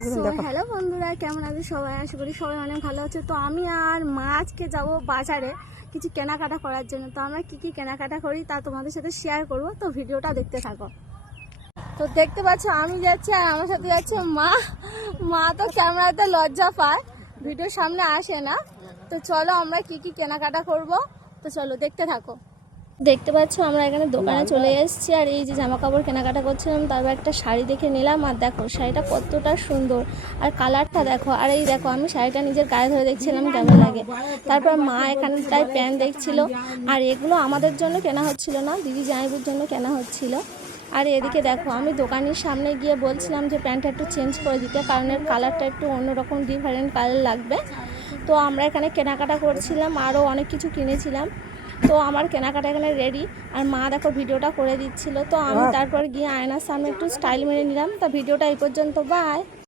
Hello বন্ধুরা, কেমন আছে সবাই? আশা করি সবাই অনেক ভালো আছে। তো আমি আর মা আজকে যাবো বাজারে কিছু কেনাকাটা করার জন্য। তো আমরা কি কি কেনাকাটা করি তা তোমাদের সাথে শেয়ার করব, তো ভিডিওটা দেখতে থাকো। তো দেখতে পাচ্ছ আমি যাচ্ছি আর আমার সাথে যাচ্ছে মা। মা তো ক্যামেরাতে লজ্জা পায়, ভিডিওর সামনে আসে না। তো চলো আমরা কি কি কেনাকাটা করব, তো চলো দেখতে থাকো। দেখতে পাচ্ছ আমরা এখানে দোকানে চলে এসেছি আর এই যে জামা কাপড় কেনাকাটা করছিলাম, তারপর একটা শাড়ি দেখে নিলাম। আর দেখো শাড়িটা কতটা সুন্দর আর কালারটা দেখো। আর এই দেখো আমি শাড়িটা নিজের গায়ে ধরে দেখছিলাম কেমন লাগে। তারপর মা এখানটায় প্যান্ট দেখছিল। আর এগুলো আমাদের জন্য কেনা হচ্ছিল না, দিদি জামাইবুর জন্য কেনা হচ্ছিল। আর এদিকে দেখো আমি দোকানের সামনে গিয়ে বলছিলাম যে প্যান্টটা একটু চেঞ্জ করে দিতে, কারণ এর কালারটা একটু অন্যরকম ডিফারেন্ট কালার লাগবে। তো আমরা এখানে কেনাকাটা করছিলাম, আরও অনেক কিছু কিনেছিলাম। তো আমার কেনাকাটা এখানে রেডি আর মা দেখো ভিডিওটা করে দিচ্ছিল। তো আমি তারপর গিয়ে আয়নার সামনে একটু স্টাইল মেরে নিলাম। তা ভিডিওটা এই পর্যন্ত, বাই।